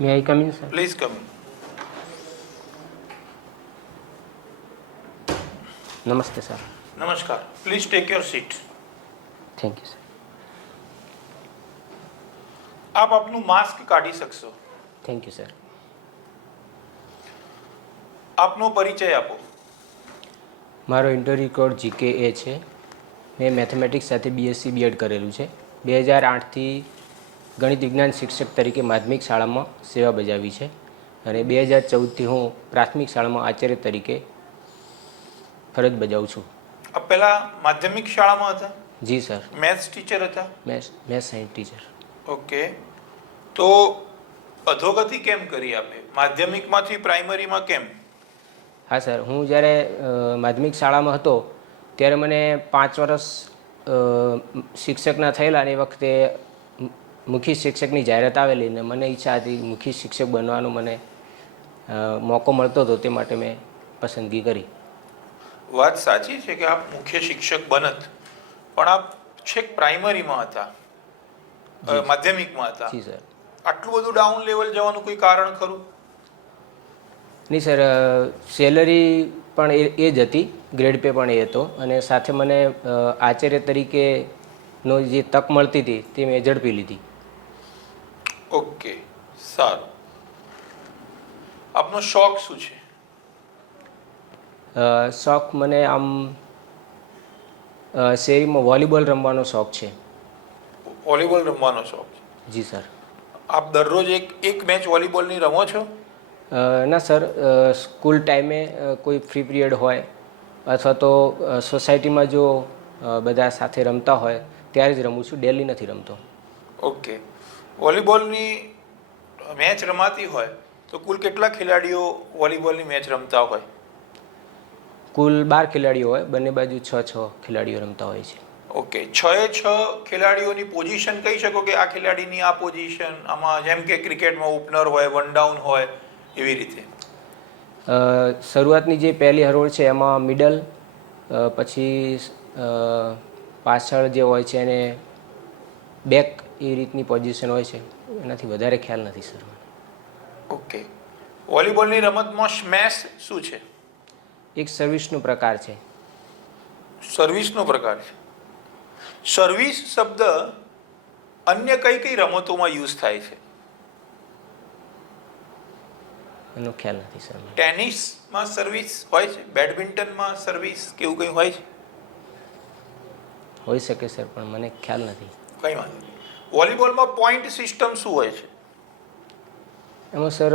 May I come in, sir? Please come in. Namaste, sir. Namaskar. Please take your seat. Thank you, sir. આપ આપનું mask કાઢી શકશો. Thank you, sir. આપનો પરિચય આપો. મારો ઇન્ટરવ્યુ કોડ GKA છે. મેં મેથેમેટિક્સ સાથે BSc B.Ed કરેલું છે. 2008થી ગણિત વિજ્ઞાન શિક્ષક તરીકે માધ્યમિક શાળામાં સેવા બજાવી છે અને 2014થી હું પ્રાથમિક શાળામાં આચાર્ય તરીકે ફરજ બજાવું છું. આપ પહેલા માધ્યમિક શાળામાં હતા? જી સર. મેથ્સ ટીચર હતા? Maths science teacher. ઓકે. તો અધોગતિ કેમ કરી આપે? માધ્યમિકમાંથી પ્રાઇમરીમાં કેમ? હા સર, હું જ્યારે માધ્યમિક શાળામાં હતો ત્યારે મને 5 વર્ષ શિક્ષકના થયેલા અને એ વખતે મુખ્ય શિક્ષકની જાહેરાત આવેલી ને મને ઈચ્છા હતી મુખ્ય શિક્ષક બનવાનો મને મોકો મળતો હતો, તે માટે મેં પસંદગી કરી. વાત સાચી છે કે આપ મુખ્ય શિક્ષક બનત, પણ આપ છેક પ્રાઇમરીમાં હતા, માધ્યમિકમાં હતા. જી સર. આટલું બધું ડાઉન લેવલ જવાનું કોઈ કારણ ખરું? નહીં સર, સેલરી પણ એ જ હતી, ગ્રેડ પે પણ એ હતો અને સાથે મને આચાર્ય તરીકેનો જે તક મળતી હતી તે મેં ઝડપી લીધી. ઓકે, સારું. આપનો શોખ શું છે? શોખ મને આમ શેરીમાં વોલીબોલ રમવાનો શોખ છે. વોલીબોલ રમવાનો શોખ છે? જી સર. આપ દરરોજ એક મેચ વોલીબોલની રમો છો? ના સર, સ્કૂલ ટાઈમે કોઈ ફ્રી પિરિયડ હોય અથવા તો સોસાયટીમાં જો બધા સાથે રમતા હોય ત્યારે જ રમું છું, ડેલી નથી રમતો. ઓકે. વોલીબોલની મેચ રમાતી હોય તો કુલ કેટલા ખેલાડીઓ વોલીબોલની મેચ રમતા હોય? કુલ 12 ખેલાડીઓ હોય, બંને બાજુ 6 ખેલાડીઓ રમતા હોય છે. ઓકે. 6 ખેલાડીઓની પોઝિશન કહી શકો કે આ ખેલાડીની આ પોઝિશન, આમાં જેમ કે ક્રિકેટમાં ઓપનર હોય, વન ડાઉન હોય, એવી રીતે? શરૂઆતની જે પહેલી હરોળ છે એમાં મિડલ, પછી પાછળ જે હોય છે એને બેક, એ રીતની પોઝિશન હોય છે. એનાથી વધારે ખ્યાલ નથી સર. ઓકે. વોલીબોલની રમતમાં સ્મેશ શું છે? એક સર્વિસનો પ્રકાર છે. સર્વિસનો પ્રકાર છે. સર્વિસ શબ્દ અન્ય કઈ કઈ રમતોમાં યુઝ થાય છે? એનો ખ્યાલ નથી સર. ટેનિસમાં સર્વિસ હોય છે? બેડમિન્ટનમાં સર્વિસ કે એવું કંઈ હોય છે? હોઈ શકે સર, પણ મને ખ્યાલ નથી. કંઈ વાંધો નહીં. વોલીબોલમાં પોઈન્ટ સિસ્ટમ શું હોય છે? એમાં સર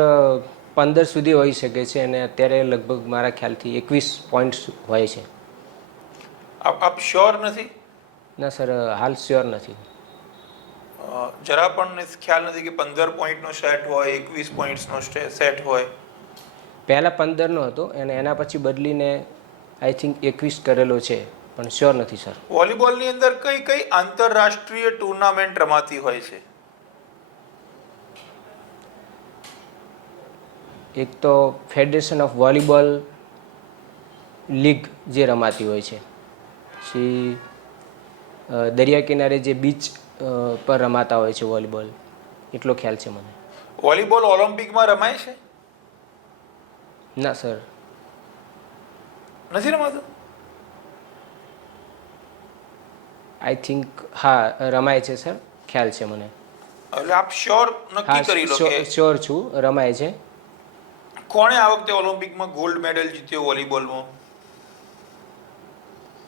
15 સુધી હોઈ શકે છે અને અત્યારે લગભગ મારા ખ્યાલથી 21 પોઈન્ટ્સ હોય છે. આપ શ્યોર નથી? ના સર, હાલ શ્યોર નથી. જરા પણ ખ્યાલ નથી કે 15 પોઈન્ટનો સેટ હોય, 21 પોઈન્ટ્સનો સેટ હોય? પહેલાં 15નો હતો અને એના પછી બદલીને આઈ થિંક 21 કરેલો છે, પણ શ્યોર નથી સર. વોલીબોલની અંદર કઈ કઈ આંતરરાષ્ટ્રીય ટુર્નામેન્ટ રમાતી હોય છે? એક તો ફેડરેશન ઓફ વોલીબોલ લીગ જે રમાતી હોય છે, પછી દરિયા કિનારે જે બીચ પર રમાતા હોય છે વોલીબોલ, એટલો ખ્યાલ છે મને. વોલીબોલ ઓલિમ્પિકમાં રમાય છે? ના સર. નથી રમાતું? આઈ થિંક હા રમાય છે સર, ખ્યાલ છે મને. એટલે આપ શ્યોર નક્કી કરી લો કે? શ્યોર છું, રમાય છે. કોણે આ વખતે ઓલિમ્પિકમાં ગોલ્ડ મેડલ જીત્યો વોલીબોલમાં?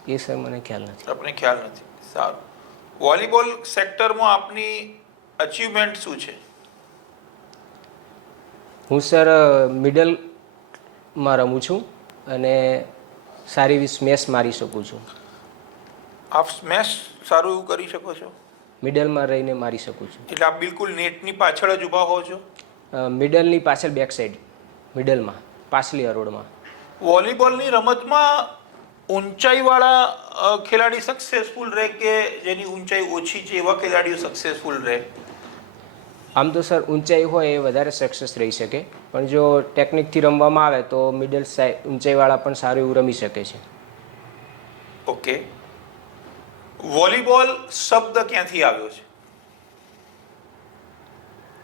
એ સર મને ખ્યાલ નથી. આપને ખ્યાલ નથી. સારું. વોલીબોલ સેક્ટરમાં આપની અચીવમેન્ટ શું છે? હું સર મિડલમાં રમું છું અને સારી એવી સ્મેશ મારી શકું છું. આપ સ્મેશ સારું એવું કરી શકો છો? મિડલમાં રહીને મારી શકું છું. એટલે આપ બિલકુલ નેટની પાછળ જ ઊભા હો છો? મિડલની પાછળ બેક સાઈડ, મિડલમાં, પાછલી હરોળમાં. વોલીબોલની રમતમાં ઊંચાઈવાળા ખેલાડી સક્સેસફુલ રહે કે જેની ઊંચાઈ ઓછી છે એવા ખેલાડીઓ સક્સેસફુલ રહે? આમ તો સર ઊંચાઈ હોય એ વધારે સક્સેસ રહી શકે, પણ જો ટેકનિકથી રમવામાં આવે તો મિડલ સાઈડ ઊંચાઈવાળા પણ સારું એવું રમી શકે છે. ઓકે. વોલીબોલ શબ્દ ક્યાંથી આવ્યો છે?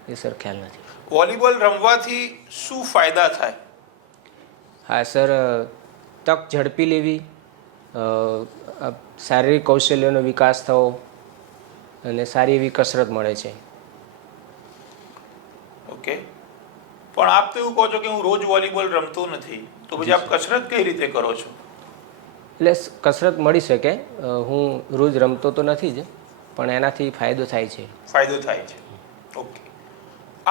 એ સર ખ્યાલ નથી. વોલીબોલ રમવાથી શું ફાયદા થાય? હા સર, તક ઝડપી લેવી, શારીરિક કૌશલ્યનો વિકાસ થવો અને સારી એવી કસરત મળે છે. ઓકે, પણ આપ તો એવું કહો છો કે હું રોજ વોલીબોલ રમતો નથી, તો પછી આપ કસરત કઈ રીતે કરો છો? એટલે કસરત મળી શકે. હું રોજ રમતો તો નથી જ, પણ એનાથી ફાયદો થાય છે. ફાયદો થાય છે. ઓકે,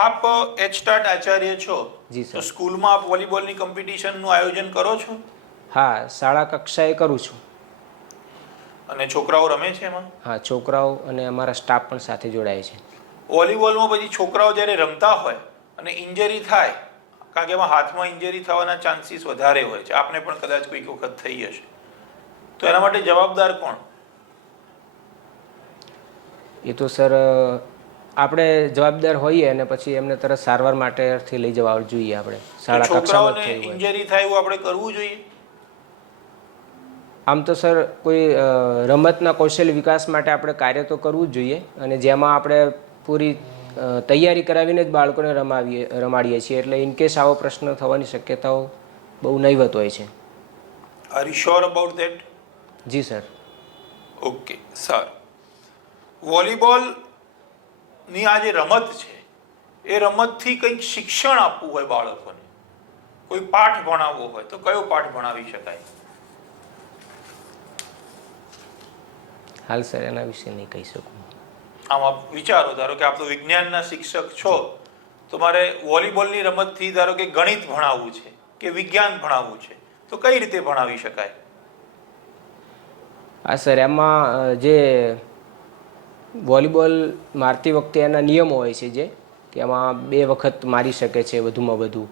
આપ એચટાટ આચાર્ય છો, જી સર. તો સ્કૂલમાં આપ વોલીબોલની કોમ્પિટિશનનું આયોજન કરો છો? હા, શાળા કક્ષાએ કરું છું. અને છોકરાઓ રમે છે એમાં? હા, છોકરાઓ અને અમારા સ્ટાફ પણ સાથે જોડાય છે. વોલીબોલમાં પછી છોકરાઓ જ્યારે રમતા હોય અને ઇન્જરી થાય, કારણ કે એમાં હાથમાં ઇન્જરી થવાના ચાન્સીસ વધારે હોય છે, આપને પણ કદાચ કોઈક વખત થઈ હશે, તો એના માટે જવાબદાર કોણ? એ તો સર આપણે જવાબદાર હોઈએ અને પછી એમને તરત સારવાર માટેથી લઈ જવા જોઈએ. આપણે શાળા કક્ષામાં છોકરાઓને ઇન્જરી થાય એવું આપણે કરવું જોઈએ? આમ તો સર કોઈ રમતના કૌશલ્ય વિકાસ માટે આપણે કાર્ય તો કરવું જ જોઈએ, અને જેમાં આપણે પૂરી તૈયારી કરાવીને જ બાળકોને રમાડીએ છીએ, એટલે ઇનકેસ આવો પ્રશ્ન થવાની શક્યતાઓ બહુ નહીવત હોય છે. Are you sure about that? જી સર. ઓકે, સારું. વોલીબોલની આ જે રમત છે, એ રમતથી કંઈક શિક્ષણ આપવું હોય બાળકોને, કોઈ પાઠ ભણાવવો હોય, તો કયો પાઠ ભણાવી શકાય? હાલ સર એના વિશે નહીં કહી શકું. આમ આપ વિચારો, ધારો કે આપ તો વિજ્ઞાનના શિક્ષક છો, તો મારે વોલીબોલની રમતથી ધારો કે ગણિત ભણાવવું છે કે વિજ્ઞાન ભણાવવું છે, તો કઈ રીતે ભણાવી શકાય? હા સર, એમાં જે વોલીબોલ મારતી વખતે એના નિયમો હોય છે, જે કે એમાં 2 વખત મારી શકે છે વધુમાં વધુ,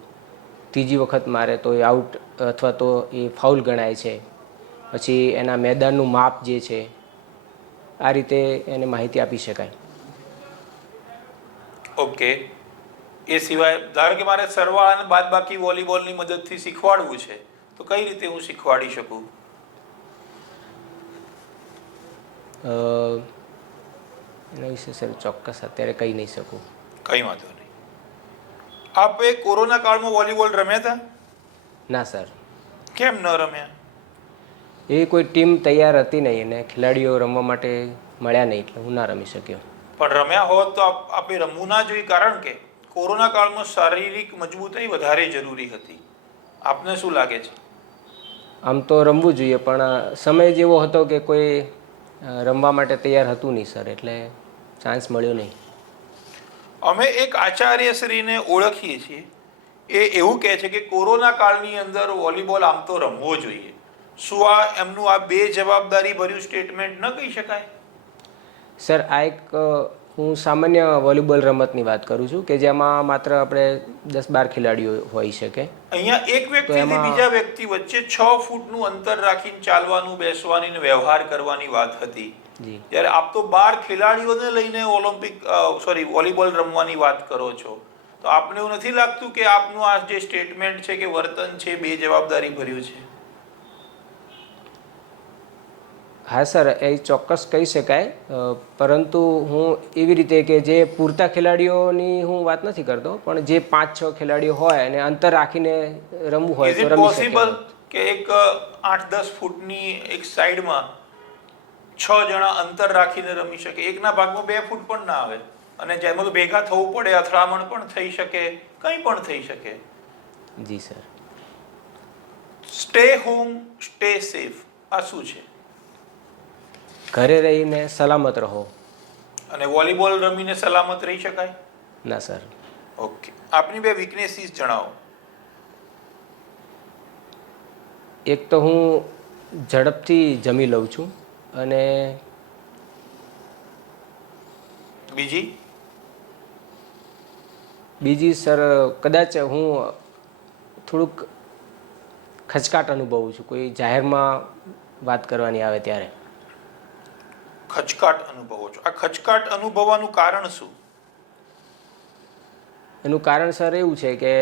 ત્રીજી વખત મારે તો એ આઉટ અથવા તો એ ફાઉલ ગણાય છે. પછી એના મેદાનનું માપ જે છે, આ રીતે એને માહિતી આપી શકાય. ઓકે, એ સિવાય ધારો કે મારે સરવાળા અને બાદબાકી વોલીબોલની મદદથી શીખવાડવું છે, તો કઈ રીતે હું શીખવાડી શકું? એના વિશે સર ચોક્કસ અત્યારે કહી નહીં શકું. કઈ વાંધો નહીં. આપે કોરોના કાળમાં વોલીબોલ રમ્યા હતા? ના સર. કેમ ન રમ્યા? એવી કોઈ ટીમ તૈયાર હતી નહીં અને ખેલાડીઓ રમવા માટે મળ્યા નહીં, એટલે હું ના રમી શક્યો. પણ રમ્યા હોત તો આપે રમવું ના જોઈએ, કારણ કે કોરોના કાળમાં શારીરિક મજબૂતાઈ વધારે જરૂરી હતી. આપને શું લાગે છે? આમ તો રમવું જોઈએ, પણ સમય જ એવો હતો કે કોઈ રમવા માટે તૈયાર હતું નહીં સર, એટલે ચાન્સ મળ્યો નહીં. અમે એક આચાર્યશ્રીને ઓળખીએ છીએ, એ એવું કહે છે કે કોરોના કાળની અંદર વોલીબોલ આમ તો રમવો જોઈએ. શું આ એમનું આ બેજવાબદારી ભર્યું સ્ટેટમેન્ટ ન કહી શકાય? સર, આ એક હું સામાન્ય વોલીબોલ રમતની વાત કરું છું, કે જેમાં માત્ર આપણે 10-12 ખેલાડીઓ હોઈ શકે. અહીંયા એક વ્યક્તિથી બીજા વ્યક્તિ વચ્ચે 6 ફૂટનું અંતર રાખીને ચાલવાનું, બેસવાની ને વ્યવહાર કરવાની વાત હતી. જ્યારે આપ તો 12 ખેલાડીઓને લઈને વોલીબોલ રમવાની વાત કરો છો, તો આપને એવું નથી લાગતું કે આપનું આ જે સ્ટેટમેન્ટ છે કે વર્તન છે બેજવાબદારી ભર્યું છે? હા સર, એ ચોક્કસ કહી શકાય, પરંતુ હું એવી રીતે કે જે પૂરતા ખેલાડીઓની હું વાત નથી કરતો, પણ જે 5-6 ખેલાડીઓ હોય અને અંતર રાખીને રમવું હોય તો રમી શકે. પોસિબલ કે એક 8-10 ફૂટની એક સાઈડમાં 6 જણા અંતર રાખીને રમી શકે? એકના ભાગમાં 2 ફૂટ પણ ના આવે, અને જેમાં તો ભેગા થવું પડે, અથડામણ પણ થઈ શકે, કંઈ પણ થઈ શકે. જી sir. Stay home, stay safe, આ શું છે? ઘરે રહીને સલામત રહો. અને વોલીબોલ રમીને સલામત રહી શકાય? ના સર. ઓકે, આપની 2 વીકનેસીસ જણાવો. એક તો હું ઝડપથી જમી લઉં છું, અને બીજી સર કદાચ હું થોડુંક ખચકાટ અનુભવું છું કોઈ જાહેરમાં વાત કરવાની આવે ત્યારે. ખચકાટ અનુભવો છો? આ ખચકાટ અનુભવવાનું કારણ શું? એનું કારણ સર એવું છે કે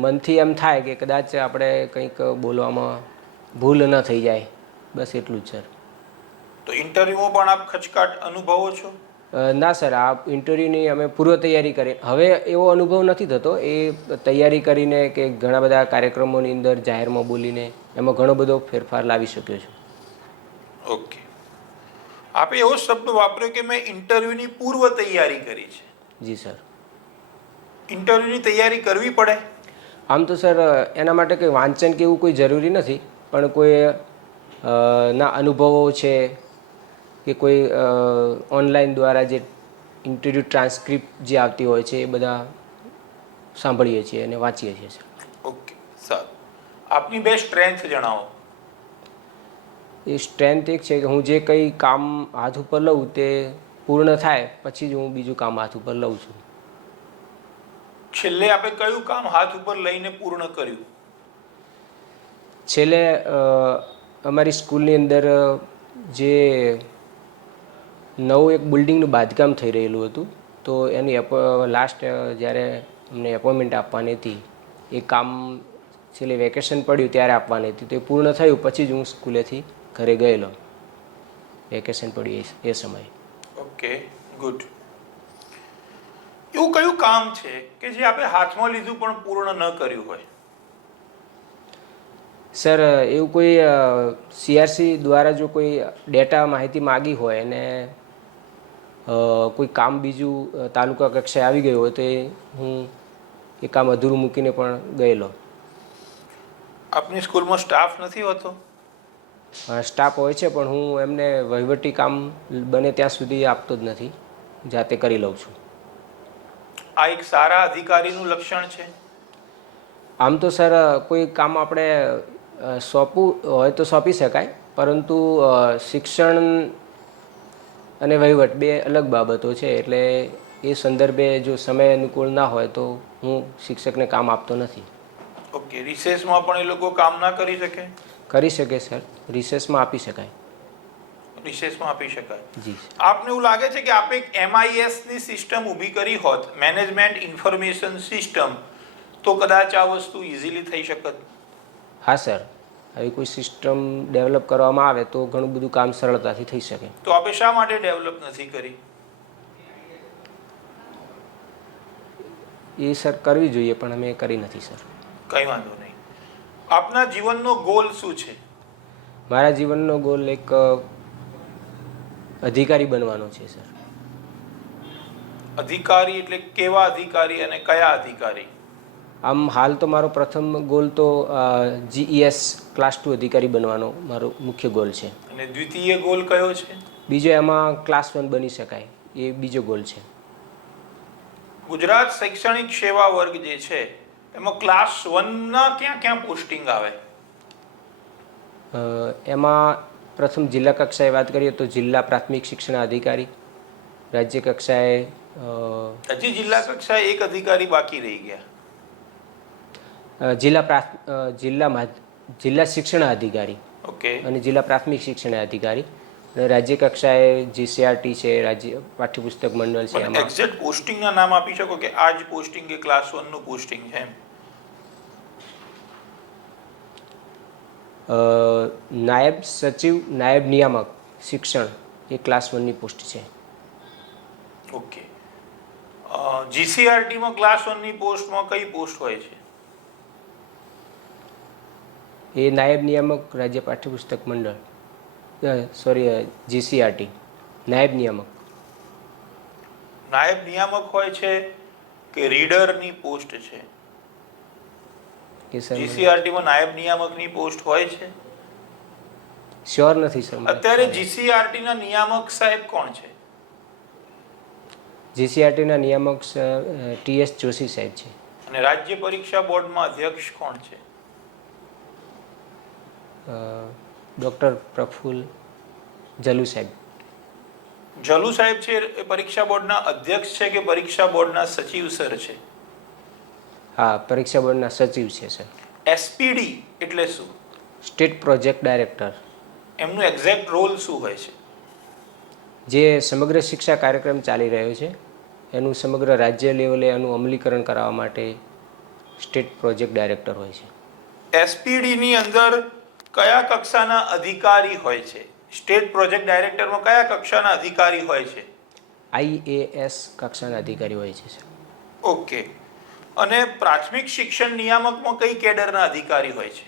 મનથી એમ થાય કે કદાચ આપણે કંઈક બોલવામાં ભૂલ ન થઈ જાય, બસ એટલું જ સર. તો ઇન્ટરવ્યુમાં પણ આપ ખચકાટ અનુભવો છો? ના સર, આ ઇન્ટરવ્યૂની અમે પૂર્વ તૈયારી કરી. હવે એવો અનુભવ નથી થતો. એ તૈયારી કરીને કે ઘણા બધા કાર્યક્રમોની અંદર જાહેરમાં બોલીને એમાં ઘણો બધો ફેરફાર લાવી શક્યો છું. ઓકે. આપે એવો શબ્દ વાપર્યો કે મેં ઇન્ટરવ્યૂની પૂર્વ તૈયારી કરી છે. જી સર. ઇન્ટરવ્યૂની તૈયારી કરવી પડે? આમ તો સર એના માટે કંઈ વાંચન કે એવું કોઈ જરૂરી નથી, પણ કોઈ ના અનુભવો છે કે કોઈ ઓનલાઈન દ્વારા જે ઇન્ટરવ્યૂ ટ્રાન્સક્રિપ્ટ જે આવતી હોય છે એ બધા સાંભળીએ છીએ અને વાંચીએ છીએ સર. ઓકે, સારું. આપની બે સ્ટ્રેન્થ જણાવો. એ સ્ટ્રેન્થ એક છે કે હું જે કંઈ કામ હાથ ઉપર લઉં તે પૂર્ણ થાય પછી જ હું બીજું કામ હાથ ઉપર લઉં છું. છેલ્લે આપણે કયું કામ હાથ ઉપર લઈને પૂર્ણ કર્યું? છેલ્લે અમારી સ્કૂલની અંદર જે નવું એક બિલ્ડિંગનું બાંધકામ થઈ રહેલું હતું, તો એની લાસ્ટ જ્યારે અમને એપોઇન્ટમેન્ટ આપવાની હતી એ કામ છેલ્લે વેકેશન પડ્યું ત્યારે આપવાની હતી, તો એ પૂર્ણ થયું પછી જ હું સ્કૂલેથી ઘરે ગયેલો. વેકેશન પડ્યું એ સમયે. Okay, good. એવું કયું કામ છે કે જે આપણે હાથમાં લીધું પણ પૂર્ણ ન કર્યું હોય? સર, એવું કોઈ CRC દ્વારા જો કોઈ ડેટા માહિતી માગી હોય અને કોઈ કામ બીજું તાલુકા કક્ષાએ આવી ગયું હોય તો હું એ કામ અધૂરું મૂકીને પણ ગયેલો. આપની સ્કૂલમાં સ્ટાફ નથી હોતો? સ્ટાફ હોય છે, પણ હું એમને વહીવટી કામ બને ત્યાં સુધી આપતો જ નથી, જાતે કરી લઉં છું. આ એક સારા અધિકારીનું લક્ષણ છે? આમ તો સર કોઈ કામ આપણે સોંપવું હોય તો સોંપી શકાય, પરંતુ શિક્ષણ અને વહીવટ બે અલગ બાબતો છે, એટલે એ સંદર્ભે જો સમય અનુકૂળ ના હોય તો હું શિક્ષકને કામ આપતો નથી. ઓકે. રિસેસમાં પણ એ લોકો કામ ના કરી શકે? કરી શકે સર, રિસેસમાં આપી શકાય. રિસેસમાં આપી શકાય. જી. આપને એવું લાગે છે કે આપે એક MIS ની સિસ્ટમ ઊભી કરી હોત, મેનેજમેન્ટ ઇન્ફોર્મેશન સિસ્ટમ, તો કદાચ આ વસ્તુ ઇઝીલી થઈ શકત? હા સર, આવી કોઈ સિસ્ટમ ડેવલપ કરવામાં આવે તો ઘણું બધું કામ સરળતાથી થઈ શકે. તો આપે શા માટે ડેવલપ નથી કરી? એ સર કરવી જોઈએ, પણ અમે કરી નથી સર. કંઈ વાંધો નહીં. આપના જીવનનો ગોલ શું છે? મારા જીવનનો ગોલ એક અધિકારી બનવાનો છે સર. અધિકારી એટલે કેવા અધિકારી અને કયા અધિકારી? આમ હાલ તો મારો પ્રથમ ગોલ તો GES ક્લાસ 2 અધિકારી બનવાનો મારો મુખ્ય ગોલ છે. અને દ્વિતીય ગોલ કયો છે? બીજો એમાં ક્લાસ 1 બની શકાય, એ બીજો ગોલ છે. ગુજરાત શૈક્ષણિક સેવા વર્ગ જે છે એમાં ક્લાસ 1 ના ક્યાં ક્યાં પોસ્ટિંગ આવે? એમાં પ્રથમ જિલ્લા કક્ષાએ વાત કરીએ તો જિલ્લા પ્રાથમિક શિક્ષણ અધિકારી, રાજ્ય કક્ષાએ હજી જિલ્લા કક્ષાએ એક અધિકારી બાકી રહી ગયા. જિલ્લા શિક્ષણ અધિકારી. ઓકે. અને જિલ્લા પ્રાથમિક શિક્ષણ અધિકારી, અને રાજ્ય કક્ષાએ GCRT છે, રાજ્ય પાઠ્યપુસ્તક મંડળ છે. એમાં એક્ઝેક્ટ પોસ્ટિંગના નામ આપી શકો કે આ જ પોસ્ટિંગ કે ક્લાસ 1 નું પોસ્ટિંગ છે એમ? નાયબ સચિવ, નાયબ નિયામક શિક્ષણ, એ ક્લાસ 1 ની પોસ્ટ છે. ઓકે. GCRT માં ક્લાસ 1 ની પોસ્ટમાં કઈ પોસ્ટ હોય છે? એ નાયબ નિયામક રાજ્ય પાઠ્યપુસ્તક મંડળ, GCRT નાયબ નિયામક. નાયબ નિયામક હોય છે કે રીડરની પોસ્ટ છે? GCRT માં નાયબ નિયામકની પોસ્ટ હોય છે? શ્યોર નથી સર. અત્યારે GCRT ના નિયામક સાહેબ કોણ છે? GCRT ના નિયામક TS જોશી સાહેબ છે. અને રાજ્ય પરીક્ષા બોર્ડમાં અધ્યક્ષ કોણ છે? ડૉક્ટર પ્રફુલ્લ જલુ સાહેબ. જલુ સાહેબ છે એ પરીક્ષા બોર્ડના અધ્યક્ષ છે કે પરીક્ષા બોર્ડના સચિવ સર છે? હા, પરીક્ષા બોર્ડના સચિવ છે સર. SPD એટલે શું? State project director. એમનું એક્ઝેક્ટ રોલ શું હોય છે? જે સમગ્ર શિક્ષા કાર્યક્રમ ચાલી રહ્યો છે એનું સમગ્ર રાજ્ય લેવલે એનું અમલીકરણ કરાવવા માટે સ્ટેટ પ્રોજેક્ટ ડાયરેક્ટર હોય છે. SPD ની અંદર કયા કક્ષાના અધિકારી હોય છે? સ્ટેટ પ્રોજેક્ટ ડાયરેક્ટરમાં કયા કક્ષાના અધિકારી હોય છે? IAS કક્ષાના અધિકારી હોય છે સર. ઓકે. અને પ્રાથમિક શિક્ષણ નિયામકમાં કઈ કેડરના અધિકારી હોય છે?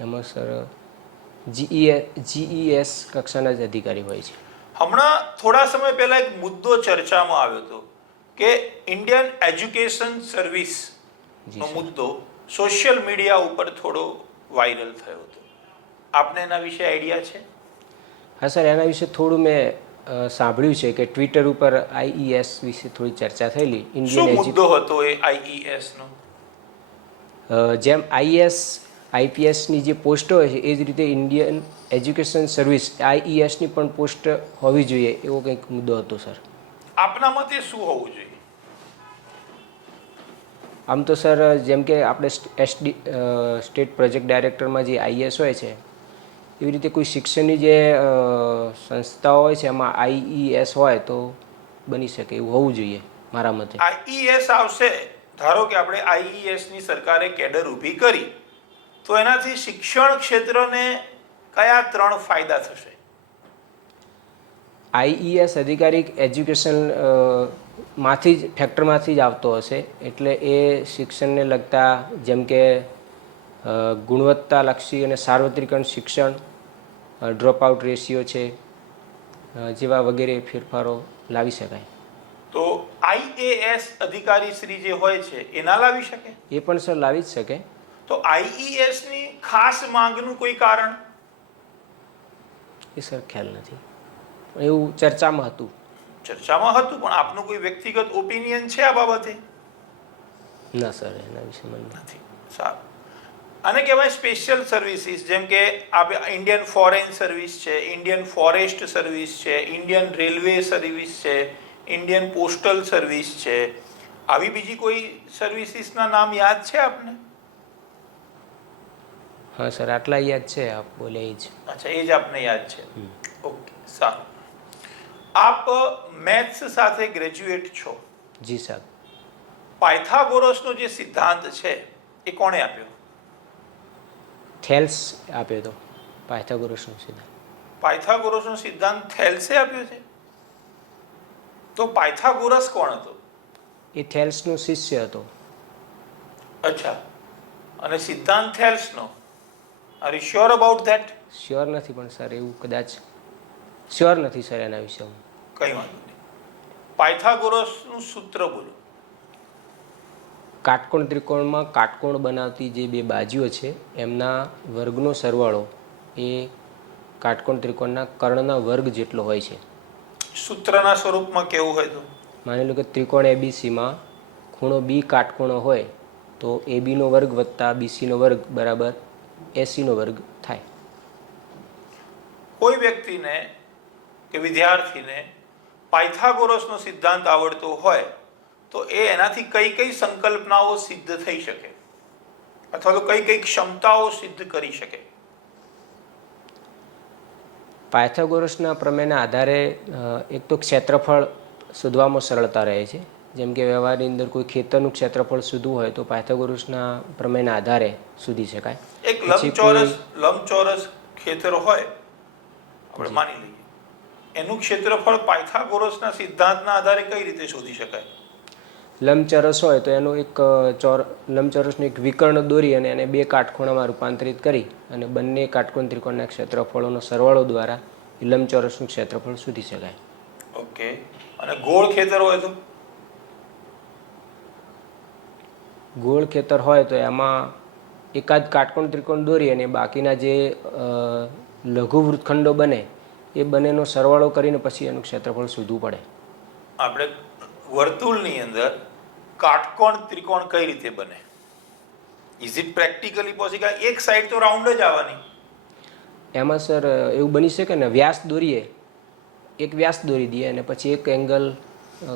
એમાં સર GES કક્ષાના જ અધિકારી હોય છે. હમણાં થોડા સમય પહેલા એક મુદ્દો ચર્ચામાં આવ્યો હતો કે ઇન્ડિયન એજ્યુકેશન સર્વિસ નો મુદ્દો સોશિયલ મીડિયા ઉપર થોડો વાયરલ થયો હતો. આપને એના વિશે આઈડિયા છે? હા સર, એના વિશે થોડું મેં સાંભળ્યું છે કે ટ્વિટર ઉપર IES વિશે થોડી ચર્ચા થયેલી. શું મુદ્દો હતો એ IES નો? જેમ IAS IPSની જે પોસ્ટ હોય છે એ જ રીતે ઇન્ડિયન એજ્યુકેશન સર્વિસ IESની પણ પોસ્ટ હોવી જોઈએ એવો કંઈક મુદ્દો હતો સર. આપના મતે શું હોવું જોઈએ? આમ તો સર જેમ કે આપણે સ્ટેટ પ્રોજેક્ટ ડાયરેક્ટરમાં જે IAS હોય છે એવી રીતે કોઈ શિક્ષણની જે સંસ્થાઓ હોય છે એમાં IES હોય તો બની શકે એવું હોવું જોઈએ મારા મતે. IES આવશે, ધારો કે આપણે IES ની સરકારે કેડર ઊભી કરી તો એનાથી શિક્ષણ ક્ષેત્રને કયા 3 ફાયદા થશે? IES અધિકારી એજ્યુકેશન માંથી જ ફેક્ટરમાંથી જ આવતો હશે એટલે એ શિક્ષણને લગતા જેમ કે ગુણવત્તાલક્ષી અને સાર્વત્રિકરણ શિક્ષણ, ડ્રોપ આઉટ રેશિયો છે જેવા વગેરે ફેરફારો લાવી શકાય. તો IAS અધિકારી શ્રી જે હોય છે એ ના લાવી શકે? એ પણ સર લાવી જ શકે. તો IES ની ખાસ માંગનું કોઈ કારણ? એ સર ખ્યાલ નથી, એવું ચર્ચામાં હતું. ચર્ચામાં હતું, પણ આપનું કોઈ વ્યક્તિગત ઓપિનિયન છે આ બાબતે? ના સર, એના વિશે મને નથી. સારું. આને કહેવાય સ્પેશિયલ સર્વિસીસ, જેમ કે ઇન્ડિયન ફોરેન સર્વિસ છે, ઇન્ડિયન ફોરેસ્ટ સર્વિસ છે, ઇન્ડિયન રેલવે સર્વિસ છે, ઇન્ડિયન પોસ્ટલ સર્વિસ છે. આવી બીજી કોઈ સર્વિસીસના નામ યાદ છે આપને? હા સર, આટલા યાદ છે આપ બોલે એ જ. અચ્છા, એ જ આપને યાદ છે. ઓકે, સારું. આપ મેથ્સ સાથે ગ્રેજ્યુએટ છો? જી સાહેબ. પાયથાગોરસનો જે સિદ્ધાંત છે એ કોણે આપ્યો? થેલ્સ આપ્યો હતો પાયથાગોરસનો સિદ્ધાંત. પાયથાગોરસનો સિદ્ધાંત થેલ્સે આપ્યો છે? તો પાયથાગોરસ કોણ હતો? એ થેલ્સનો શિષ્ય હતો. અચ્છા, અને સિદ્ધાંત થેલ્સનો? Are you sure about that? Sure નથી, પણ સર એવું કદાચ શ્યોર નથી સર એના વિશે હું. કઈ વાંધો નહીં. પાયથાગોરસનું સૂત્ર બોલો. કાટકોણ ત્રિકોણમાં કાટકોણ બનાવતી જે બે બાજુઓ છે એમના વર્ગનો સરવાળો એ કાટકોણ ત્રિકોણના કર્ણના વર્ગ જેટલો હોય છે. સૂત્રના સ્વરૂપમાં કેવું હોય તો? માની લો કે ત્રિકોણ ABCમાં ખૂણો B કાટકોણો હોય તો ABનો વર્ગ વત્તા BCનો વર્ગ બરાબર ACનો વર્ગ થાય. કોઈ વ્યક્તિને કે વિદ્યાર્થીને પાયથાગોરસનો સિદ્ધાંત આવડતો હોય તો એ એનાથી કઈ કઈ સંકલ્પનાઓ સિદ્ધ થઈ શકે, અથવા તો કઈ કઈ ક્ષમતાઓ સિદ્ધ કરી શકે? પાયથાગોરસના પ્રમેયના આધારે એક તો ક્ષેત્રફળ શોધવામાં સરળતા રહે છે. જેમ કે વ્યવહારની અંદર કોઈ ખેતરનું ક્ષેત્રફળ શોધવું હોય તો પાયથાગોરસના પ્રમેયના આધારે શોધી શકાય. એક લંબચોરસ ખેતર હોય, આપણે માની લઈએ, એનું ક્ષેત્રફળ પાયથાગોરસના સિદ્ધાંતના આધારે કઈ રીતે શોધી શકાય? લંબચોરસ હોય તો એનું એક લંબચોરસનું એક વિકર્ણ દોરી અને એને બે કાટખૂણામાં રૂપાંતરિત કરી અને બંને કાટકોણ ત્રિકોણના ક્ષેત્રફળોનો સરવાળો દ્વારા એ લંબચોરસનું ક્ષેત્રફળ શોધી શકાય. ઓકે. અને ગોળ ખેતર હોય તો? ગોળ ખેતર હોય તો એમાં એકાદ કાટકોણ ત્રિકોણ દોરી અને બાકીના જે લઘુ વૃત્તખંડો બને એ બંનેનો સરવાળો કરીને પછી એનું ક્ષેત્રફળ શોધવું પડે. આપણે વર્તુળની અંદર કાટકોણ ત્રિકોણ કઈ રીતે બને? Is it practically possible? એક સાઈડ તો રાઉન્ડ જ આવવાની. એમાં સર એવું બની શકે ને, વ્યાસ દોરીએ, એક વ્યાસ દોરી દઈએ અને પછી એક એંગલ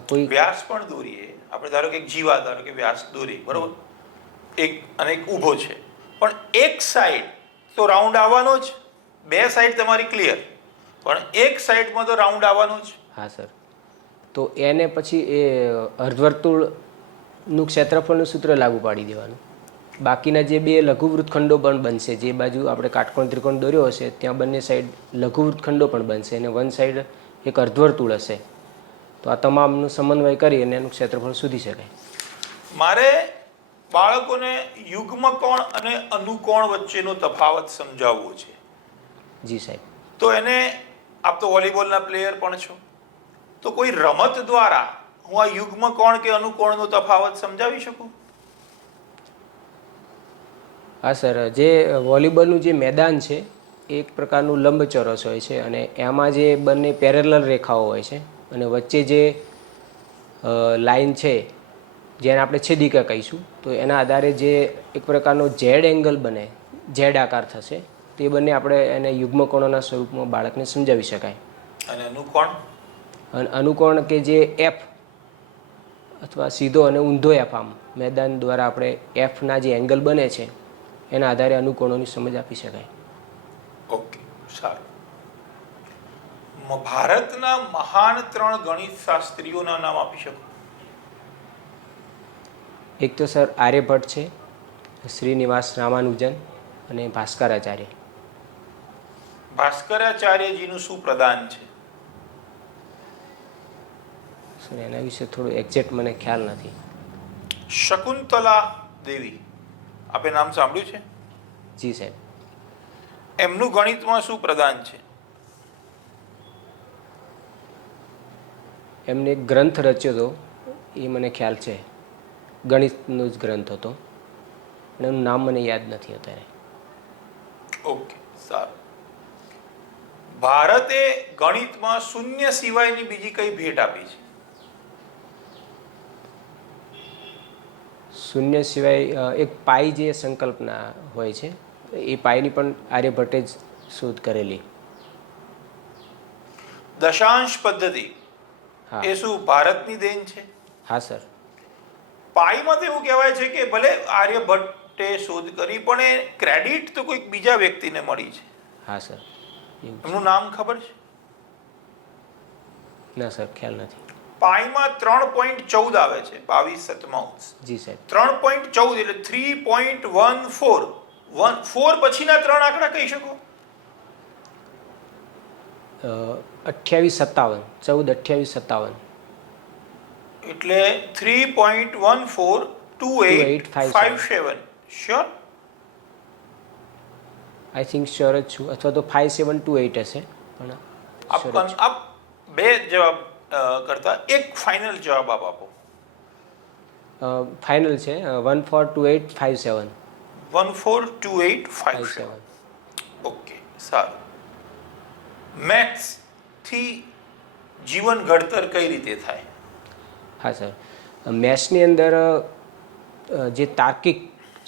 કોઈ વ્યાસ પણ દોરીએ. આપણે ધારો કે એક જીવા, ધારો કે વ્યાસ દોરી, બરોબર, એક અને એક ઊભો છે, પણ એક સાઈડ તો રાઉન્ડ આવવાનો જ. બે સાઈડ તમારી ક્લિયર, પણ એક સાઈડમાં તો રાઉન્ડ આવવાનો જ. હા સર. તો એને પછી એ અર્ધવર્તુળનું ક્ષેત્રફળનું સૂત્ર લાગુ પાડી દેવાનું. બાકીના જે બે લઘુ વૃત્તખંડો પણ બનશે, જે બાજુ આપણે કાટકોણ ત્રિકોણ દોર્યો હશે ત્યાં બંને સાઈડ લઘુ વૃત્તખંડો પણ બનશે અને વન સાઈડ એક અર્ધવર્તુળ હશે. તો આ તમામનું સમન્વય કરી અને એનું ક્ષેત્રફળ શોધી શકાય. મારે બાળકોને યુગ્મકોણ અને અનુકોણ વચ્ચેનો તફાવત સમજાવવો છે. જી સાહેબ. તો એને, આપ તો વોલીબોલના પ્લેયર પણ છો, તો કોઈ રમત દ્વારા હું આ યુગ્મકોણ કે અનુકોણનો તફાવત સમજાવી શકું? હા સર, જે વોલીબોલનું જે મેદાન છે એ એક પ્રકારનું લંબચોરસ હોય છે અને એમાં જે બંને પેરેલલ રેખાઓ હોય છે અને વચ્ચે જે લાઈન છે જેને આપણે છેદિકા કહીશું, તો એના આધારે જે એક પ્રકારનો ઝેડ એંગલ બને, ઝેડ આકાર થશે, તે બંને આપણે એને યુગ્મકોણોના સ્વરૂપમાં બાળકને સમજાવી શકાય. અને અનુકોણ? અને અનુકોણ કે જે એફ અથવા સીધો અને ઊંધો એફ, આમ મેદાન દ્વારા આપણે એફના જે એંગલ બને છે એના આધારે અનુકોણોની સમજ આપી શકાય. ઓકે, સારું. ભારતના મહાન 3 ગણિત શાસ્ત્રીઓના નામ આપી શકો? એક તો સર આર્યભટ્ટ છે, શ્રીનિવાસ રામાનુજન અને ભાસ્કરાચાર્ય. ભાસ્કરાચાર્યજીનું શું પ્રદાન છે? સર એના વિશે થોડું એક્ઝેક્ટ મને ખ્યાલ નથી. શકુંતલા દેવી, આપે નામ સાંભળ્યું છે? જી સાહેબ. એમનું ગણિતમાં શું પ્રદાન છે? એમને એક ગ્રંથ રચ્યો હતો, એ મને ખ્યાલ છે, ગણિતનો જ ગ્રંથ હતો, અને એનું નામ મને યાદ નથી અત્યારે. ઓકે, સારું. ભારતે ગણિતમાં શૂન્ય સિવાયની બીજી કઈ ભેટ આપી છે? શૂન્ય સિવાય એક પાઈ જે સંકલ્પના હોય છે, એ પાઈની પણ આર્યભટ્ટે જ શોધ કરેલી. દશાંશ પદ્ધતિ એ શું ભારતની દેન છે? હા સર. પાઈમાં તો એવું કહેવાય છે કે ભલે આર્યભટ્ટે શોધ કરી પણ એ ક્રેડિટ તો કોઈક બીજા વ્યક્તિને મળી છે. હા સર. એમનું નામ ખબર છે? ના સર, ખ્યાલ નથી. પાઈમાં 3.14 આવે છે, 22/7. જી સાહેબ. 3.14 એટલે 3.14. 4 પછીના 3 આંકડા કહી શકો? 2857, 14, 2857. એટલે 3.142857. શ્યોર? આઈ થિંક શ્યોર જ છું, અથવા તો 5728 હશે, પણ આપ બે જવાબ કરતા એક ફાઇનલ જવાબ આપો. ફાઇનલ છે 142857. 142857. ઓકે, સારું. મેથ્સ થી જીવન ઘડતર કઈ રીતે થાય? હા સર, મેથ્સની અંદર જે તાર્કિક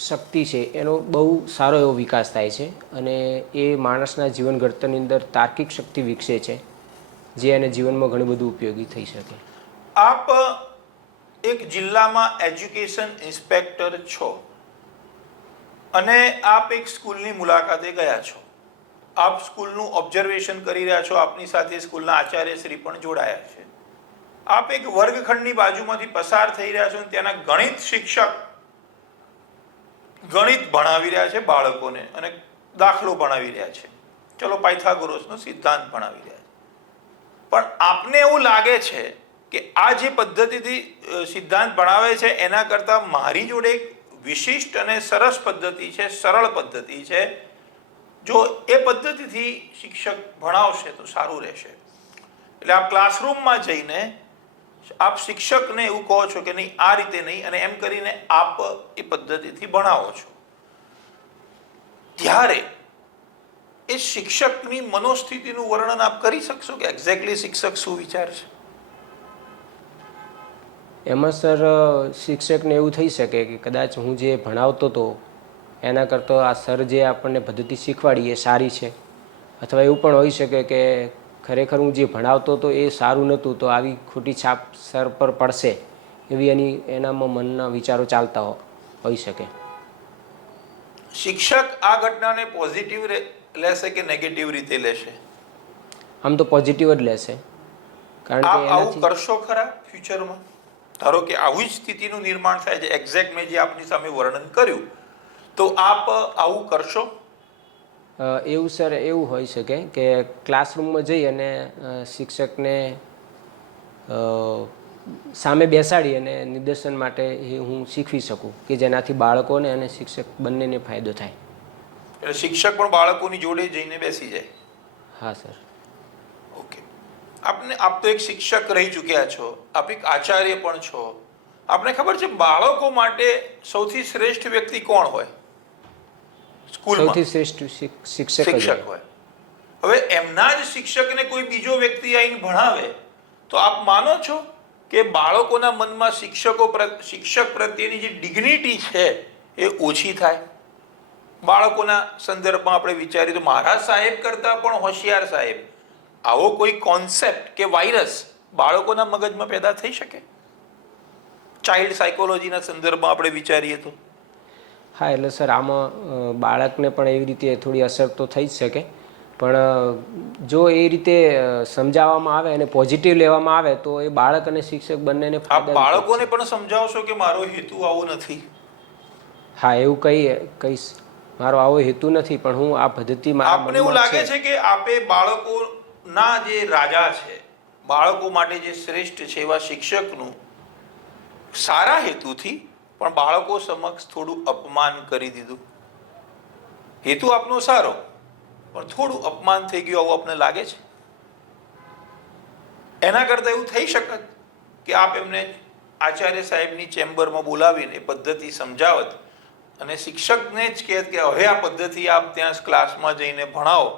શક્તિ છે એનો બહુ સારો એવો વિકાસ થાય છે અને એ માણસના જીવન ઘડતરની અંદર તાર્કિક શક્તિ વિકસે છે, જે એને જીવનમાં ઘણું બધું ઉપયોગી થઈ શકે. આપ એક જિલ્લામાં એજ્યુકેશન ઇન્સ્પેક્ટર છો અને આપ એક સ્કૂલની મુલાકાતે ગયા છો. આપ સ્કૂલનું ઓબ્ઝર્વેશન કરી રહ્યા છો, આપની સાથે સ્કૂલના આચાર્યશ્રી પણ જોડાયા છે. આપ એક વર્ગખંડની બાજુમાંથી પસાર થઈ રહ્યા છો અને ત્યાંના ગણિત શિક્ષક ગણિત ભણાવી રહ્યા છે બાળકોને અને દાખલો ભણાવી રહ્યા છે, ચલો પાયથાગોરસનો સિદ્ધાંત ભણાવી રહ્યા છે. પણ આપને એવું લાગે છે કે આ જે પદ્ધતિથી સિદ્ધાંત ભણાવે છે એના કરતાં મારી જોડે એક વિશિષ્ટ અને સરસ પદ્ધતિ છે, સરળ પદ્ધતિ છે, જો એ પદ્ધતિથી શિક્ષક ભણાવશે તો સારું રહેશે. એટલે આપ ક્લાસરૂમમાં જઈને આપ શિક્ષકને એવું કહો છો કે નહીં, આ રીતે નહીં, અને એમ કરીને આપ એ પદ્ધતિથી ભણાવો છો. ત્યારે એ શિક્ષકની મનોસ્થિતિનું વર્ણન આપ કરી શકશો કે એક્ઝેક્ટલી શિક્ષક શું વિચારશે? એમાં સર શિક્ષકને એવું થઈ શકે કે કદાચ હું જે ભણાવતો હતો એના કરતાં આ સર જે આપણને પદ્ધતિ શીખવાડી એ સારી છે, અથવા એવું પણ હોઈ શકે કે ખરેખર હું જે ભણાવતો હતો એ સારું નહોતું, તો આવી ખોટી છાપ સર પર પડશે એવી એનામાં મનના વિચારો ચાલતા હોઈ શકે. શિક્ષક આ ઘટનાને પોઝિટિવ લેશે કે નેગેટિવ રીતે લેશે? આમ તો પોઝિટિવ જ લેશે, કારણ કે આવું કરશો ખરા ફ્યુચરમાં? ધારો કે આવી જ સ્થિતિનું નિર્માણ થાય છે, એક્ઝેક્ટ મેં જે આપની સામે વર્ણન કર્યું, તો આપ આવું કરશો? એવું સર એવું હોઈ શકે કે ક્લાસરૂમમાં જઈ અને શિક્ષકને સામે બેસાડી અને નિદર્શન માટે એ હું શીખવી શકું કે જેનાથી બાળકોને અને શિક્ષક બંનેને ફાયદો થાય. એટલે શિક્ષક પણ બાળકોની જોડે જઈને બેસી જાય? હા સર. ઓકે. આપ તો એક શિક્ષક રહી ચૂક્યા છો, આપ એક આચાર્ય પણ છો. આપને ખબર છે બાળકો માટે સૌથી શ્રેષ્ઠ વ્યક્તિ કોણ હોય સ્કૂલમાં? સૌથી શ્રેષ્ઠ શિક્ષક હોય. હવે એમના જ શિક્ષકને કોઈ બીજો વ્યક્તિ આવીને ભણાવે તો આપ માનો છો કે બાળકોના મનમાં શિક્ષક પ્રત્યેની જે ડિગ્નિટી છે એ ઓછી થાય? બાળકોના સંદર્ભમાં આપણે વિચારીએ તો મારા સાહેબ કરતાં પણ હોશિયાર સાહેબ, આવો કોઈ કોન્સેપ્ટ કે વાયરસ બાળકોના મગજમાં પેદા થઈ શકે? ચાઇલ્ડ સાયકોલોજીના સંદર્ભમાં આપણે વિચારીએ તો. હા, એટલે સર આમાં બાળકને પણ એવી રીતે થોડી અસર તો થઈ જ શકે, પણ જો એ રીતે સમજાવવામાં આવે અને પોઝિટિવ લેવામાં આવે તો એ બાળક અને શિક્ષક બંનેને આપ બાળકોને પણ સમજાવશો કે મારો હેતુ આવો નથી? હા, એવું કહીશ. મારો આવો હેતુ નથી, પણ હું આ પદ્ધતિમાં આપને એવું લાગે છે કે આપે બાળકોના જે રાજા છે, બાળકો માટે જે શ્રેષ્ઠ છે એવા શિક્ષકનું સારા હેતુથી પણ બાળકો સમક્ષ થોડું અપમાન કરી દીધું. હેતુ આપનો સારો પણ થોડું અપમાન થઈ ગયું આવું આપને લાગે છે? એના કરતાં એવું થઈ શકત કે આપ એમને આચાર્ય સાહેબની ચેમ્બરમાં બોલાવીને પદ્ધતિ સમજાવત અને શિક્ષકને જ કહેત કે હવે આ પદ્ધતિ આપ ત્યાં ક્લાસમાં જઈને ભણાવો,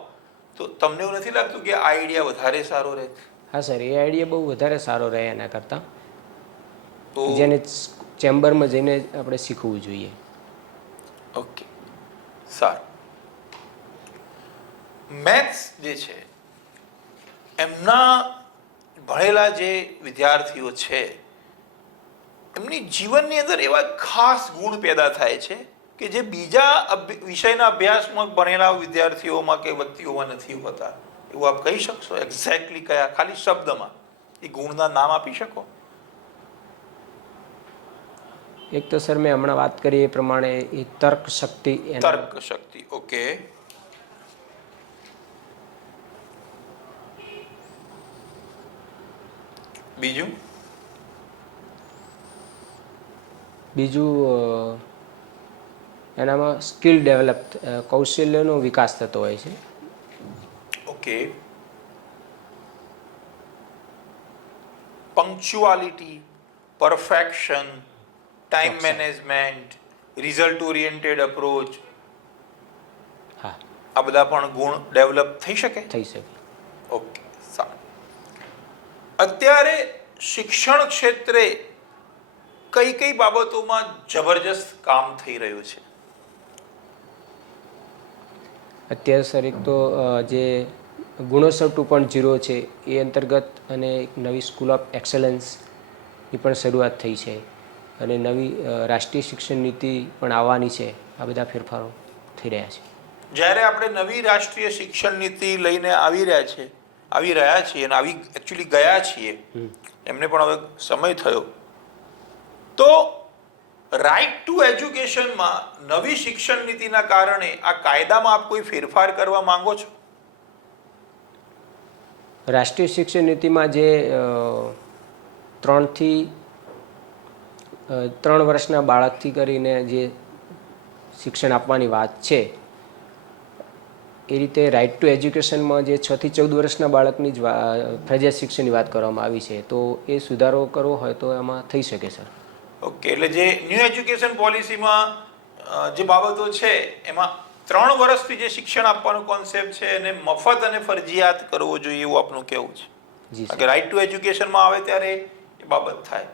તો તમને એવું નથી લાગતું કે આ આઈડિયા વધારે સારો રહે? હા સર, એ આઈડિયા બહુ વધારે સારો રહે એના કરતાં. તો જેને ચેમ્બરમાં જઈને આપણે શીખવું જોઈએ. ઓકે, સારું. મેથ્સ જે છે એમના ભણેલા જે વિદ્યાર્થીઓ છે એમની જીવનની અંદર એવા ખાસ ગુણ પેદા થાય છે કે જે બીજા વિષયના અભ્યાસમાં ભણેલા વિદ્યાર્થીઓમાં કે વ્યક્તિઓમાં નથી હોતા. એવું આપ કહી શકશો? એક્ઝેક્ટલી કયા? ખાલી શબ્દમાં એ ગુણના નામ આપી શકો? એક તો સર મેં હમણાં વાત કરી એ પ્રમાણે એ તર્ક શક્તિ. તર્ક શક્તિ, ઓકે. બીજું એનામાં સ્કિલ ડેવલપ, કૌશલ્યનો વિકાસ થતો હોય છે. Okay. Punctuality, perfection, time management, result oriented approach, હા, આ બધા પણ ગુણ ડેવલપ થઈ શકે? થઈ શકે. ઓકે, સારું. અત્યારે શિક્ષણ ક્ષેત્રે કઈ કઈ બાબતોમાં જબરજસ્ત કામ થઈ રહ્યું છે? અત્યારે સર એક તો જે ગુણોત્સવ 2.0 છે એ અંતર્ગત અને એક નવી સ્કૂલ ઓફ એક્સેલન્સની પણ શરૂઆત થઈ છે અને નવી રાષ્ટ્રીય શિક્ષણ નીતિ પણ આવવાની છે. આ બધા ફેરફારો થઈ રહ્યા છે. જ્યારે આપણે નવી રાષ્ટ્રીય શિક્ષણ નીતિ લઈને આવી રહ્યા છીએ અને એકચ્યુઅલી ગયા છીએ, એમને પણ હવે સમય થયો, તો રાઇટ ટુ એજ્યુકેશનમાં નવી શિક્ષણ નીતિના કારણે આ કાયદામાં આપ કોઈ ફેરફાર કરવા માંગો છો? રાષ્ટ્રીય શિક્ષણ નીતિમાં જે 3 વર્ષના બાળકથી કરીને જે શિક્ષણ આપવાની વાત છે, એ રીતે રાઇટ ટુ એજ્યુકેશનમાં જે 6 થી 14 વર્ષના બાળકની જ ફરજિયાત શિક્ષણની વાત કરવામાં આવી છે, તો એ સુધારો કરવો હોય તો એમાં થઈ શકે સર. ઓકે, એટલે જે ન્યૂ એજ્યુકેશન પોલિસીમાં જે બાબતો છે એમાં 3 વર્ષથી જે શિક્ષણ આપવાનો કોન્સેપ્ટ છે એને મફત અને ફરજિયાત કરવો જોઈએ એવું આપનું કહેવું છે? જી સર. રાઇટ ટુ એજ્યુકેશનમાં આવે ત્યારે એ બાબત થાય.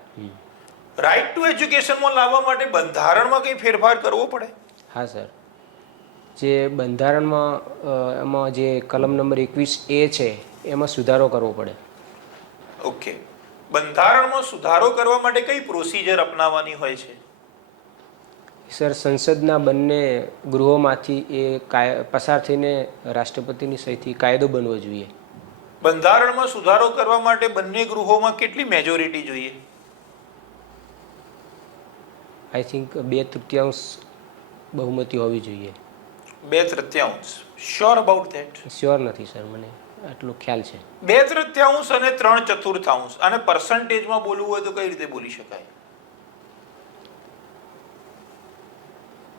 રાઇટ ટુ એજ્યુકેશનમાં લાવવા માટે બંધારણમાં કંઈ ફેરફાર કરવો પડે? હા સર, જે બંધારણમાં એમાં જે કલમ નંબર 21A છે એમાં સુધારો કરવો પડે. ઓકે, બંધારણમાં સુધારો કરવા માટે કઈ પ્રોસિજર અપનાવવાની હોય છે? સર, સંસદના બંને ગૃહોમાંથી એ પસાર થઈને રાષ્ટ્રપતિની સહીથી કાયદો બનવો જોઈએ. બંધારણમાં સુધારો કરવા માટે બંને ગૃહોમાં કેટલી મેજોરિટી જોઈએ? આઈ થિંક 2/3 બહુમતી હોવી જોઈએ. 2/3 શ્યોર અબાઉટ ધેટ? શ્યોર નથી સર, મને આટલો ખ્યાલ છે. 2/3 અને 3/4 અને પર્સન્ટેજમાં બોલવું હોય તો કઈ રીતે બોલી શકાય?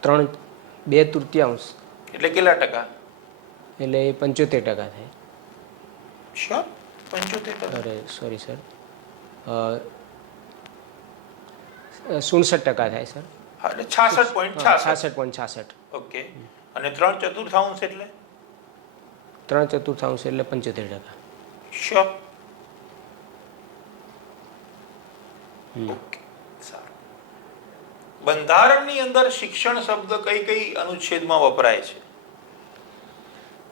2/3 એટલે કેટલા ટકા? એટલે 75% થાય. શ્યોર? 75%? અરે સોરી સર, 67% થાય સર. હા, એટલે 66.66. 66.66. ઓકે. અને 3/4 એટલે? 3/4 એટલે 75%. શ્યોર? ઓકે, સારું. બંધારણની અંદર શિક્ષણ શબ્દ કઈ કઈ અનુચ્છેદમાં વપરાય છે?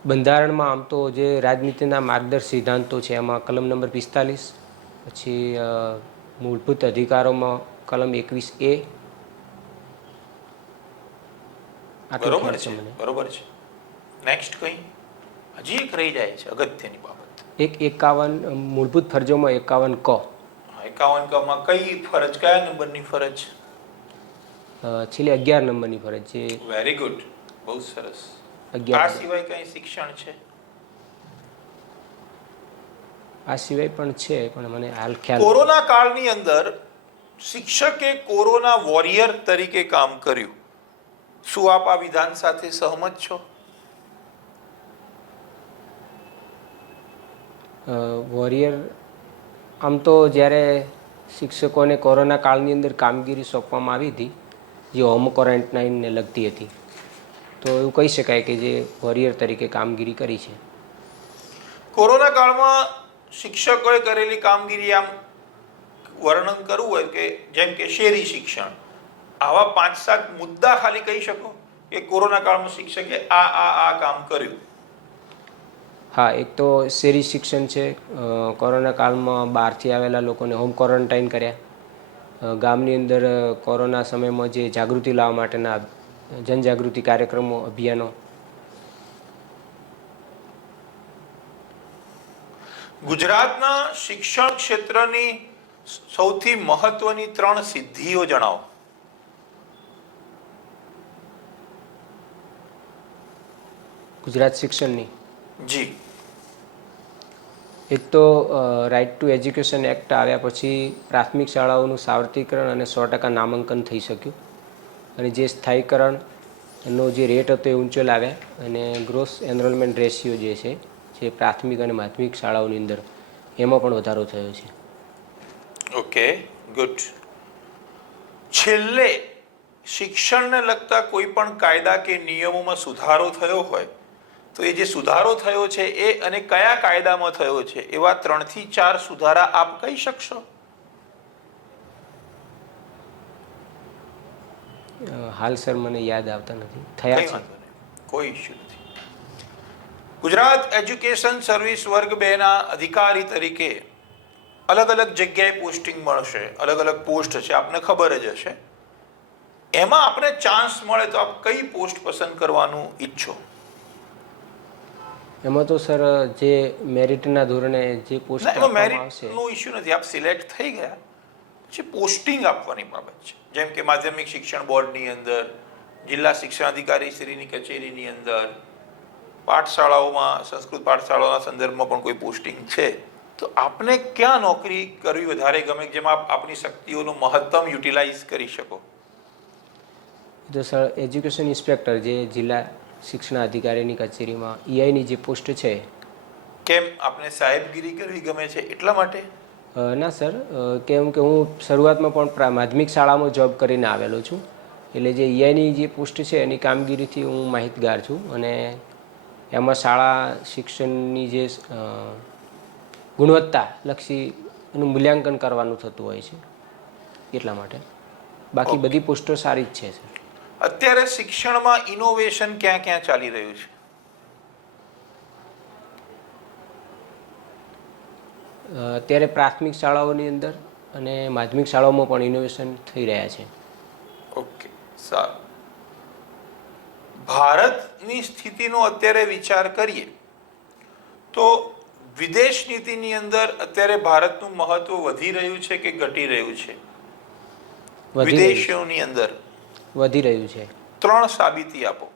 બંધારણમાં આમ તો જે રાજનીતિના માર્ગદર્શક સિદ્ધાંતો છે એમાં કલમ નંબર 45, પછી મૂળભૂત અધિકારોમાં કલમ 21A. બરોબર છે, બરોબર છે. નેક્સ્ટ કઈ? હજી એક રહી જાય છે અગત્યની બાબત. 51 મૂળભૂત ફરજોમાં 51 ક. 51 કમાં કઈ ફરજ, કયા નંબરની ફરજ? છેલ્લે 11 નંબરની ફરજ છે. વેરી ગુડ, બહુ સરસ. 11. આ સિવાય કઈ શિક્ષણ છે? આ સિવાય પણ છે, પણ મને હાલ ખ્યાલ. કોરોના કાળની અંદર શિક્ષકે કોરોના વોરિયર તરીકે કામ કર્યું. શું આપ આ વિધાન સાથે સહમત છો? વોરિયર આમ તો જ્યારે શિક્ષકોને કોરોના કાળની અંદર કામગીરી સોંપવામાં આવી હતી, જે હોમ ક્વોરન્ટાઇનને લગતી હતી, તો એવું કહી શકાય કે જે વોરિયર તરીકે કામગીરી કરી છે. કોરોના કાળમાં શિક્ષકોએ કરેલી કામગીરી આમ વર્ણન કરવું હોય કે જેમ કે શેરી શિક્ષણ, આવા 5-7 મુદ્દા ખાલી કહી શકો કે કોરોના કાળમાં શિક્ષકે આ કામ કર્યું? હા, એક તો શેરી શિક્ષણ છે. કોરોના કાળમાં બહારથી આવેલા લોકોને હોમ ક્વોરન્ટાઇન કર્યા. ગામની અંદર કોરોના સમયમાં જે જાગૃતિ લાવવા માટેના જનજાગૃતિ કાર્યક્રમો, અભિયાનો. ગુજરાતના શિક્ષણ ક્ષેત્રની સૌથી મહત્વની 3 સિદ્ધિઓ જણાવો. ગુજરાત શિક્ષણની? જી. એક તો રાઇટ ટુ એજ્યુકેશન એક્ટ આવ્યા પછી પ્રાથમિક શાળાઓનું સાર્વત્રિકરણ અને 100% નામાંકન થઈ શક્યું, અને જે સ્થાયીકરણ એનો જે રેટ હતો એ ઊંચો લાવ્યા, અને ગ્રોસ એનરોલમેન્ટ રેશિયો જે છે, જે પ્રાથમિક અને માધ્યમિક શાળાઓની અંદર, એમાં પણ વધારો થયો છે. Okay, good. છેલ્લે શિક્ષણને લગતા કોઈ પણ કાયદા કે નિયમોમાં સુધારો થયો હોય તો એ જે સુધારો થયો છે એ અને કયા કાયદામાં થયો છે, એવા 3 થી 4 સુધારા આપ કહી શકશો? હાલ સર મને યાદ આવતા નથી. થયા છે. કોઈ ઇશ્યુ નથી. ગુજરાત એજ્યુકેશન સર્વિસ વર્ગ 2 ના અધિકારી તરીકે અલગ અલગ જગ્યાએ પોસ્ટિંગ મળશે, અલગ અલગ પોસ્ટ છે, આપને ખબર જ હશે. એમાં આપણે ચાન્સ મળે તો આપ કઈ પોસ્ટ પસંદ કરવાનું ઈચ્છો? એમાં તો સર જે મેરિટના ધોરણે જે પોસ્ટ આપવામાં આવશે. મેરિટનો ઇશ્યુ નથી, આપ સિલેક્ટ થઈ ગયા પછી પોસ્ટિંગ આપવાની બાબત છે. જેમ કે માધ્યમિક શિક્ષણ બોર્ડની અંદર, જિલ્લા શિક્ષણ અધિકારી શ્રીની કચેરીની અંદર, પાઠશાળાઓમાં, સંસ્કૃત પાઠશાળાઓના સંદર્ભમાં પણ કોઈ પોસ્ટિંગ છે, તો આપને ક્યાં નોકરી કરવી વધારે ગમે, જેમાં આપ આપની શક્તિઓનું મહત્તમ યુટિલાઇઝ કરી શકો? તો સર એજ્યુકેશન ઇન્સ્પેક્ટર, જે જિલ્લા શિક્ષણ અધિકારીની કચેરીમાં ઈઆઈની જે પોસ્ટ છે. કેમ આપને સાહેબગીરી કરવી ગમે છે એટલા માટે? ના સર, કેમ કે હું શરૂઆતમાં પણ માધ્યમિક શાળામાં જોબ કરીને આવેલો છું, એટલે જે ઈઆઈની જે પોસ્ટ છે એની કામગીરીથી હું માહિતગાર છું, અને એમાં શાળા શિક્ષણની જે ગુણવત્તા લક્ષી એનું મૂલ્યાંકન કરવાનું થતું હોય છે, એટલા માટે. બાકી બધી પોસ્ટો સારી જ છે સર. અત્યારે શિક્ષણમાં ઇનોવેશન ક્યાં ક્યાં ચાલી રહ્યું છે? અત્યારે પ્રાથમિક શાળાઓની અંદર અને માધ્યમિક શાળાઓમાં પણ ઇનોવેશન થઈ રહ્યા છે. ઓકે, સારું. ભારતની સ્થિતિનો અત્યારે વિચાર કરીએ તો વિદેશ નીતિની અંદર અત્યારે ભારતનું મહત્વ વધી રહ્યું છે કે ઘટી રહ્યું છે? વિદેશોની અંદર વધી રહ્યું છે. 3 સાબિતી આપો.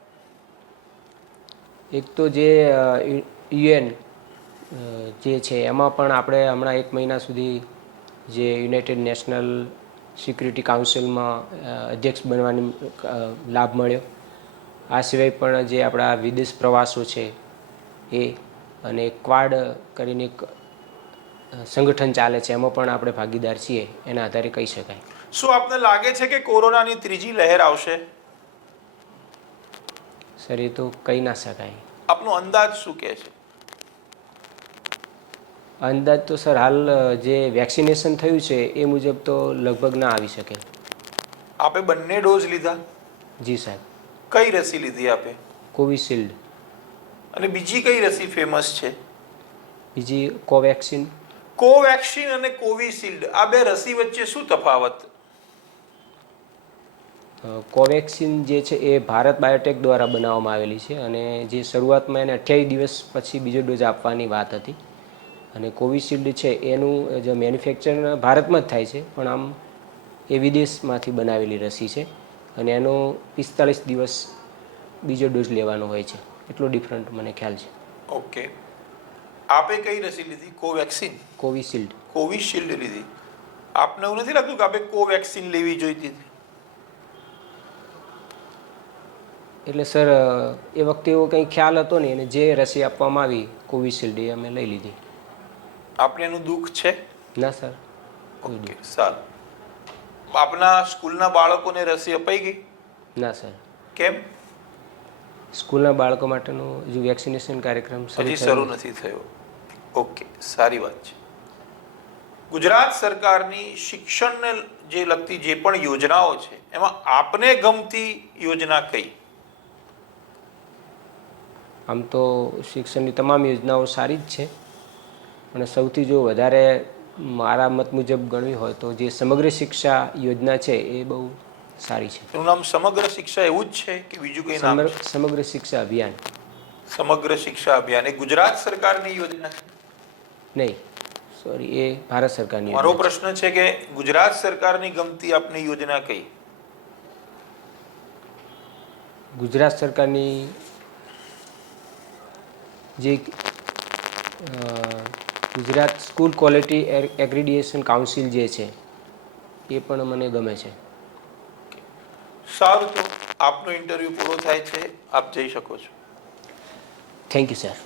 એક તો જે યુએન જે છે એમાં પણ આપણે હમણાં 1 મહિના સુધી જે યુનાઇટેડ નેશનલ સિક્યુરિટી કાઉન્સિલમાં અધ્યક્ષ બનવાની લાભ મળ્યો. આ સિવાય પણ જે આપણા વિદેશ પ્રવાસો છે એ, અને ક્વાડ કરીને એક સંગઠન ચાલે છે એમાં પણ આપણે ભાગીદાર છીએ, એના આધારે કહી શકાય. શું આપને લાગે છે કે કોરોનાની ત્રીજી લહેર આવશે? સર, એ તો કહી ના શકાય. આપનો અંદાજ શું કહે છે? અંદાજ તો સર હાલ જે વેક્સિનેશન થયું છે એ મુજબ તો લગભગ ના આવી શકે. આપે બંને ડોઝ લીધા? જી સાહેબ. કઈ રસી લીધી આપે? કોવિશિલ્ડ. અને બીજી કઈ રસી ફેમસ છે? બીજી કોવેક્સિન. કોવેક્સિન અને કોવિશિલ્ડ, આ બે રસી વચ્ચે શું તફાવત? કોવેક્સિન જે છે એ ભારત બાયોટેક દ્વારા બનાવવામાં આવેલી છે, અને જે શરૂઆતમાં એને 28 દિવસ પછી બીજો ડોઝ આપવાની વાત હતી. અને કોવિશિલ્ડ છે એનું જે મેન્યુફેક્ચર ભારતમાં જ થાય છે, પણ આમ એ વિદેશમાંથી બનાવેલી રસી છે, અને એનો 45 દિવસ બીજો ડોઝ લેવાનો હોય છે. એટલો ડિફરન્ટ મને ખ્યાલ છે. ઓકે. આપે કઈ રસી લીધી? કોવેક્સિન? કોવિશિલ્ડ. કોવિશિલ્ડ લીધી. આપને એવું નથી લાગતું કે આપે કોવેક્સિન લેવી જોઈતી હતી? એટલે સર એ વખતે એવો કંઈ ખ્યાલ હતો નહીં, અને જે રસી આપવામાં આવી કોવિશિલ્ડ એ અમે લઈ લીધી. આપને એનું દુઃખ છે? ના સર. ઓકે, સારું. આપના સ્કૂલના બાળકોને રસી અપાઈ ગઈ? ના સર. કેમ? સ્કૂલના બાળકો માટેનો હજુ વેક્સિનેશન કાર્યક્રમ હજી શરૂ નથી થયો. ઓકે, સારી વાત છે. ગુજરાત સરકારની શિક્ષણને જે લગતી જે પણ યોજનાઓ છે એમાં આપને ગમતી યોજના કઈ? આમ તો શિક્ષણની તમામ યોજનાઓ સારી જ છે, અને સૌથી જો વધારે મારા મત મુજબ ગણવી હોય તો જે સમગ્ર શિક્ષા યોજના છે એ બહુ સારી છે. એનું નામ સમગ્ર શિક્ષા એવું જ છે કે બીજું કઈ નામ છે? સમગ્ર શિક્ષા અભિયાન. સમગ્ર શિક્ષા અભિયાન એ ગુજરાત સરકારની યોજના છે? નહીં, સોરી, એ ભારત સરકારની. મારો પ્રશ્ન છે કે ગુજરાત સરકારની ગમતી આપની યોજના કઈ? ગુજરાત સરકારની જે ગુજરાત સ્કૂલ ક્વોલિટી એગ્રીડિએશન કાઉન્સિલ જે છે એ પણ મને ગમે છે. સારું, તો આપનો ઇન્ટરવ્યુ પૂરો થાય છે, આપ જઈ શકો છો. Thank you sir.